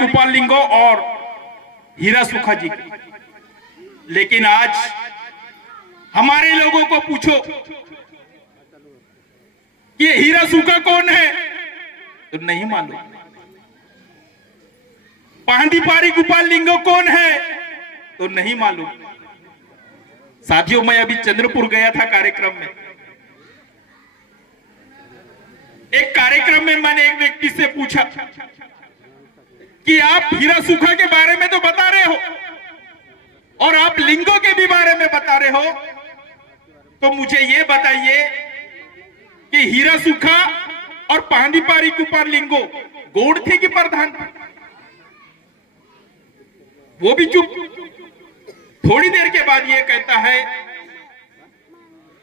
कुपाल लिंगो और हीरा सुखा जी की। लेकिन आज हमारे लोगों को पूछो कि हीरा सुखा कौन है तो नहीं मालूम। पांडीपारी कुपाल लिंगो कौन है तो नहीं मालूम। साथियों, मैं अभी चंद्रपुर गया था कार्यक्रम में। एक कार्यक्रम में मैंने एक व्यक्ति से पूछा कि आप हीरा सुखा के बारे में तो बता रहे हो और आप लिंगो के भी बारे में बता रहे हो, तो मुझे ये बताइए कि हीरा सुखा और पांडीपारी कुपाल लिंगो गौड़ थे कि प्रधान थे? वो भी चुप। थोड़ी देर के बाद ये कहता है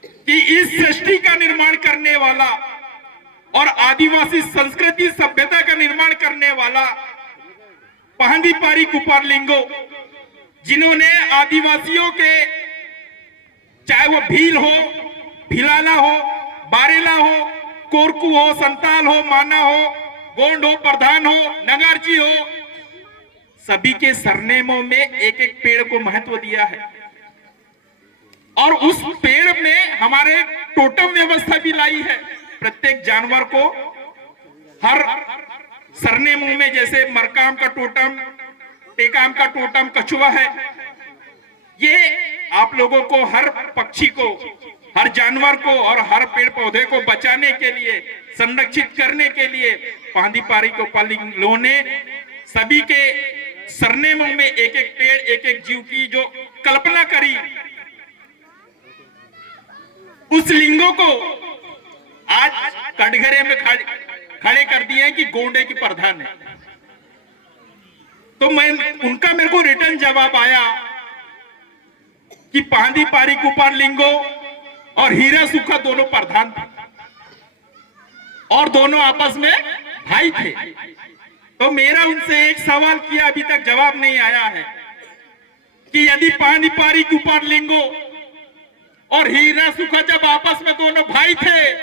कि इस सृष्टि का निर्माण करने वाला और आदिवासी संस्कृति सभ्यता का निर्माण करने वाला पांडीपारी कुपाल लिंगो, जिन्होंने आदिवासियों के, चाहे वो भील हो, भिलाला हो, बारेला हो, कोरकू हो, संताल हो, माना हो, गोंड हो, प्रधान हो, नगारची हो, सभी के सरनेमों में एक एक पेड़ को महत्व दिया है। और उस पेड़ में हमारे टोटम व्यवस्था भी लाई है। प्रत्येक जानवर को हर सरनेमों में, जैसे मरकाम का टोटम, टेकाम का टोटम कछुआ है, ये आप लोगों को, हर पक्षी को, हर जानवर को और हर पेड़ पौधे को बचाने के लिए, संरक्षित करने के लिए पांडीपारी कुपाल लिंगो ने सभी के सरनेमों में एक एक पेड़, एक एक जीव की जो कल्पना करी, उस लिंगो को आज कटघरे में खड़े कर दिए हैं कि गोंडे की प्रधान है। तो उनका मेरे को रिटर्न जवाब आया कि पांडीपारी कुपाल लिंगो और हीरा सुखा दोनों प्रधान थे और दोनों आपस में भाई थे। तो मेरा उनसे एक सवाल किया, अभी तक जवाब नहीं आया है कि यदि पांडीपारी कुपाल लिंगो और हीरा सुखा जब आपस में दोनों भाई थे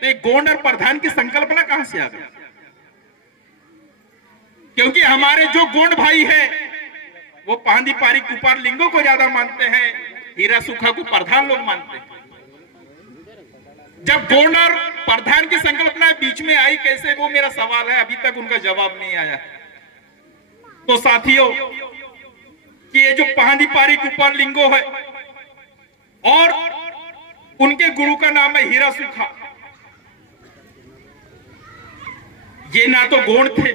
तो एक गोंड और प्रधान की संकल्पना कहां से आ गई? क्योंकि हमारे जो गोंड भाई है वो पांडीपारी कुपाल लिंगो को ज्यादा मानते हैं, हीरा सुखा को प्रधान लोग मानते हैं। जब गोंड और प्रधान की संकल्पना बीच में आई कैसे, वो मेरा सवाल है, अभी तक उनका जवाब नहीं आया। तो साथियों, कि ये जो पांडीपारी कुपाल लिंगो है और उनके गुरु का नाम है हीरा सुखा, ये ना तो गोंड थे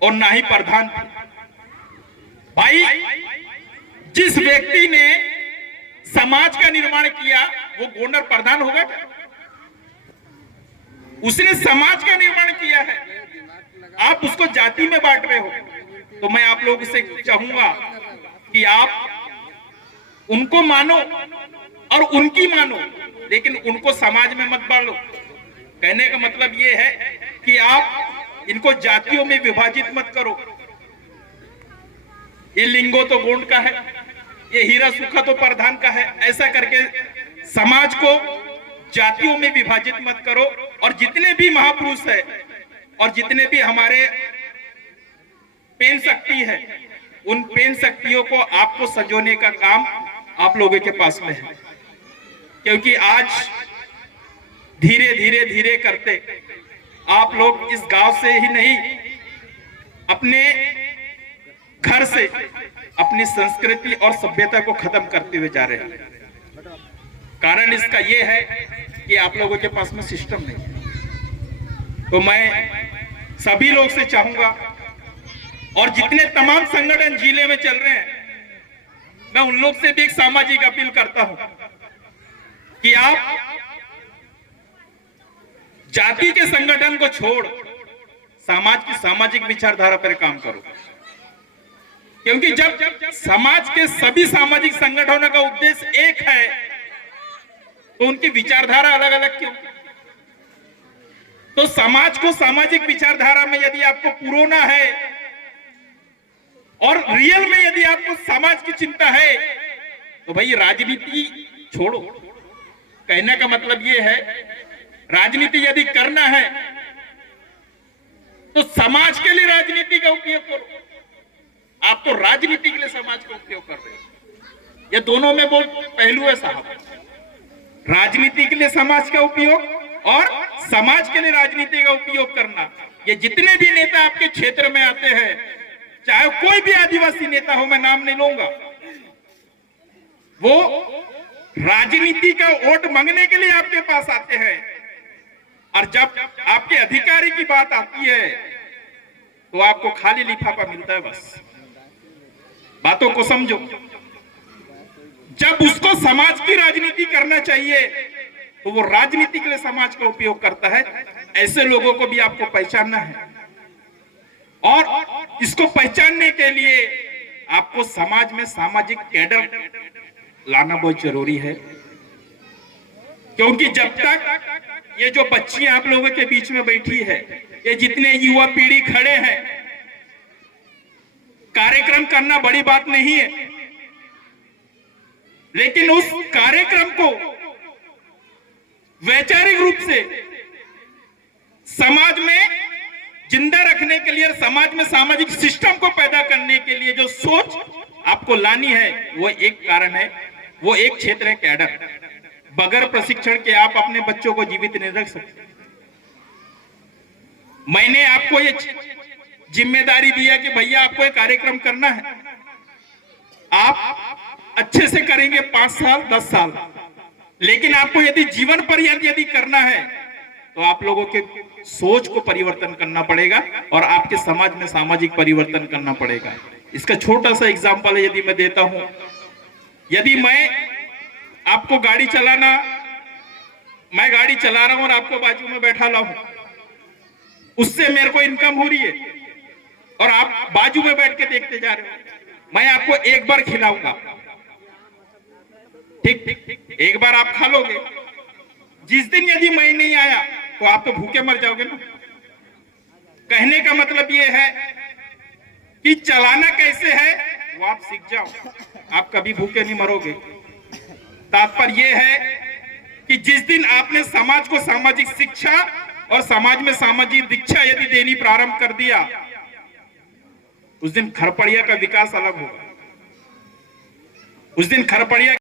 और ना ही प्रधान थे। भाई, जिस व्यक्ति ने समाज का निर्माण किया वो गोंड और प्रधान होगा क्या? उसने समाज का निर्माण किया है, आप उसको जाति में बांट रहे हो। तो मैं आप लोगों से चाहूंगा कि आप उनको मानो और उनकी मानो, लेकिन उनको समाज में मत बांटो। कहने का मतलब ये है कि आप इनको जातियों में विभाजित मत करो। ये लिंगो तो गोंड का है, ये हीरा सुखा तो प्रधान का है। ऐसा करके समाज को जातियों में विभाजित मत करो। और जितने भी महापुरुष है और जितने भी हमारे पेन शक्ति है, उन पेन शक्तियों को आपको संजोने का काम आप लोगों के पास में है। क्योंकि आज धीरे धीरे धीरे करते आप लोग इस गांव से ही नहीं, अपने घर से अपनी संस्कृति और सभ्यता को खत्म करते हुए जा रहे हैं। कारण इसका यह है कि आप लोगों के पास में सिस्टम नहीं है। तो मैं सभी लोग से चाहूंगा, और जितने तमाम संगठन जिले में चल रहे हैं, मैं उन लोग से भी एक सामाजिक अपील करता हूं कि आप जाति के संगठन को छोड़ समाज की सामाजिक विचारधारा पर काम करो। क्योंकि जब समाज के सभी सामाजिक संगठनों का उद्देश्य एक है तो उनकी विचारधारा अलग अलग क्यों? तो समाज को सामाजिक विचारधारा में यदि आपको पुरोना है और रियल में यदि आपको समाज की चिंता है तो भाई राजनीति छोड़ो। कहने का मतलब यह है, राजनीति यदि करना है तो समाज के लिए राजनीति का उपयोग करो। आप तो राजनीति के लिए समाज का उपयोग कर रहे हो। ये दोनों में बहुत पहलू है साहब, राजनीति के लिए समाज का उपयोग और समाज के लिए राजनीति का उपयोग करना। ये जितने भी नेता आपके क्षेत्र में आते हैं, चाहे कोई भी आदिवासी नेता हो, मैं नाम नहीं लूंगा, वो राजनीति का वोट मांगने के लिए आपके पास आते हैं, और जब आपके अधिकारी की बात आती है तो आपको खाली लिफाफा मिलता है। बस बातों को समझो। जब उसको समाज की राजनीति करना चाहिए तो वो राजनीति के लिए समाज का उपयोग करता है। ऐसे लोगों को भी आपको पहचानना है, और इसको पहचानने के लिए आपको समाज में सामाजिक कैडर लाना बहुत जरूरी है। क्योंकि जब तक ये जो बच्चियां आप लोगों के बीच में बैठी है, ये जितने युवा पीढ़ी खड़े हैं, कार्यक्रम करना बड़ी बात नहीं है, लेकिन उस कार्यक्रम को वैचारिक रूप से समाज में जिंदा रखने के लिए, समाज में सामाजिक सिस्टम को पैदा करने के लिए जो सोच आपको लानी है, वो एक कारण है, वो एक क्षेत्र है कैडर। बगैर प्रशिक्षण के आप अपने बच्चों को जीवित नहीं रख सकते। मैंने आपको ये जिम्मेदारी दिया कि भैया आपको एक कार्यक्रम करना है, आप अच्छे से करेंगे 5 साल 10 साल, लेकिन आपको यदि जीवन पर्यंत यदि करना है तो आप लोगों के सोच को परिवर्तन करना पड़ेगा और आपके समाज में सामाजिक परिवर्तन करना पड़ेगा। इसका छोटा सा एग्जांपल यदि मैं देता हूं, यदि मैं आपको गाड़ी चलाना, मैं गाड़ी चला रहा हूं और आपको बाजू में बैठा ला हूं, उससे मेरे को इनकम हो रही है और आप बाजू में बैठ के देखते जा रहे हो। मैं आपको एक बार खिलाऊंगा, ठीक, एक बार आप खा लोगे। जिस दिन यदि मैं नहीं आया तो आप तो भूखे मर जाओगे ना। कहने का मतलब यह है कि चलाना कैसे है वो आप सीख जाओ, आप कभी भूखे नहीं मरोगे। तात्पर्य यह है कि जिस दिन आपने समाज को सामाजिक शिक्षा और समाज में सामाजिक दीक्षा यदि देनी प्रारंभ कर दिया, उस दिन खरपड़िया का विकास अलग होगा। उस दिन खरपड़िया